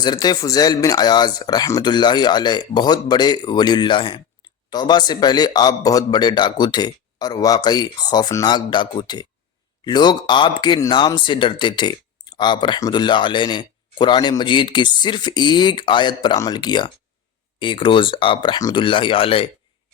حضرت فضیل بن عیاض رحمۃ اللہ علیہ بہت بڑے ولی اللہ ہیں۔ توبہ سے پہلے آپ بہت بڑے ڈاکو تھے اور واقعی خوفناک ڈاکو تھے۔ لوگ آپ کے نام سے ڈرتے تھے۔ آپ رحمۃ اللہ علیہ نے قرآن مجید کی صرف ایک آیت پر عمل کیا۔ ایک روز آپ رحمۃ اللہ علیہ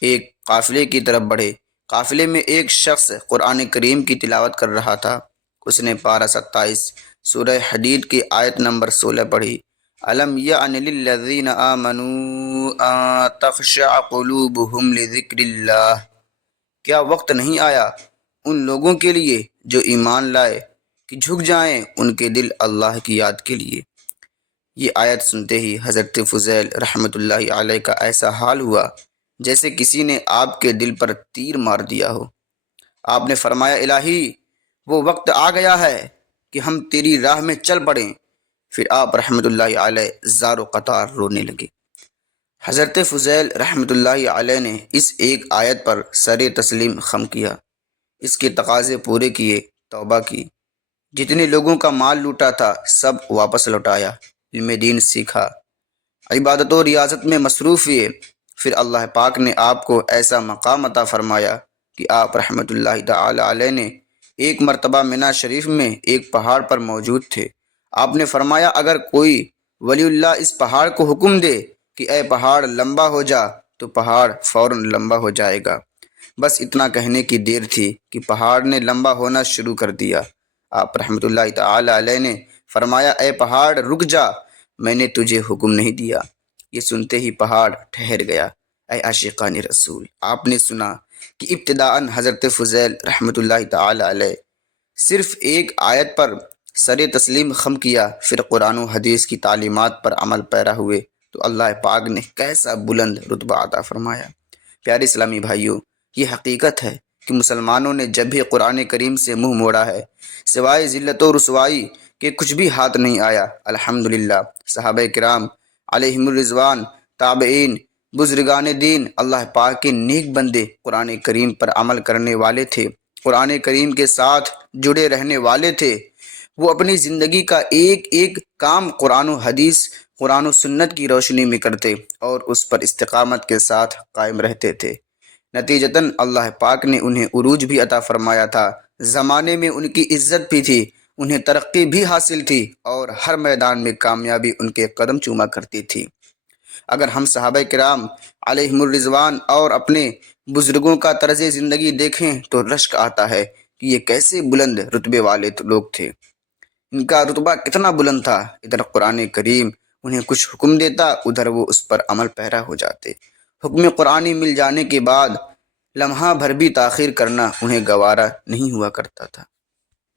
ایک قافلے کی طرف بڑھے۔ قافلے میں ایک شخص قرآن کریم کی تلاوت کر رہا تھا۔ اس نے پارہ 27 سورہ حدید کی آیت نمبر 16 پڑھی۔ الم یعن للذین آمنوا ان تخشع قلوبہم لذکر اللہ، کیا وقت نہیں آیا ان لوگوں کے لیے جو ایمان لائے کہ جھک جائیں ان کے دل اللہ کی یاد کے لیے۔ یہ آیت سنتے ہی حضرت فضیل رحمۃ اللہ علیہ کا ایسا حال ہوا جیسے کسی نے آپ کے دل پر تیر مار دیا ہو۔ آپ نے فرمایا، الہی وہ وقت آ گیا ہے کہ ہم تیری راہ میں چل پڑیں۔ پھر آپ رحمۃ اللہ علیہ زار و قطار رونے لگے۔ حضرت فضیل رحمۃ اللہ علیہ نے اس ایک آیت پر سر تسلیم خم کیا، اس کے تقاضے پورے کیے، توبہ کی۔ جتنے لوگوں کا مال لوٹا تھا سب واپس لوٹایا، علم دین سیکھا، عبادت و ریاضت میں مصروف ہوئے۔ پھر اللہ پاک نے آپ کو ایسا مقام عطا فرمایا کہ آپ رحمۃ اللہ تعالی علیہ نے ایک مرتبہ منی شریف میں ایک پہاڑ پر موجود تھے۔ آپ نے فرمایا، اگر کوئی ولی اللہ اس پہاڑ کو حکم دے کہ اے پہاڑ لمبا ہو جا تو پہاڑ فوراً لمبا ہو جائے گا۔ بس اتنا کہنے کی دیر تھی کہ پہاڑ نے لمبا ہونا شروع کر دیا۔ آپ رحمۃ اللہ تعالی علیہ نے فرمایا، اے پہاڑ رک جا، میں نے تجھے حکم نہیں دیا۔ یہ سنتے ہی پہاڑ ٹھہر گیا۔ اے عاشقان رسول، آپ نے سنا کہ ابتداءً حضرت فضیل رحمۃ اللہ تعالی علیہ صرف ایک آیت پر سر تسلیم خم کیا، پھر قرآن و حدیث کی تعلیمات پر عمل پیرا ہوئے تو اللہ پاک نے کیسا بلند رتبہ عطا فرمایا۔ پیارے اسلامی بھائیوں، یہ حقیقت ہے کہ مسلمانوں نے جب بھی قرآن کریم سے منہ موڑا ہے سوائے ذلت و رسوائی کے کچھ بھی ہاتھ نہیں آیا۔ الحمدللہ صحابہ کرام علیہم الرضوان، تابعین، بزرگان دین، اللہ پاک کے نیک بندے قرآن کریم پر عمل کرنے والے تھے، قرآن کریم کے ساتھ جڑے رہنے والے تھے۔ وہ اپنی زندگی کا ایک ایک کام قرآن و حدیث، قرآن و سنت کی روشنی میں کرتے اور اس پر استقامت کے ساتھ قائم رہتے تھے۔ نتیجتاً اللہ پاک نے انہیں عروج بھی عطا فرمایا تھا، زمانے میں ان کی عزت بھی تھی، انہیں ترقی بھی حاصل تھی اور ہر میدان میں کامیابی ان کے قدم چوما کرتی تھی۔ اگر ہم صحابہ کرام علیہم الرضوان اور اپنے بزرگوں کا طرز زندگی دیکھیں تو رشک آتا ہے کہ یہ کیسے بلند رتبے والے لوگ تھے، ان کا رتبہ کتنا بلند تھا۔ ادھر قرآن کریم انہیں کچھ حکم دیتا، ادھر وہ اس پر عمل پیرا ہو جاتے۔ حکم قرآنی مل جانے کے بعد لمحہ بھر بھی تاخیر کرنا انہیں گوارا نہیں ہوا کرتا تھا۔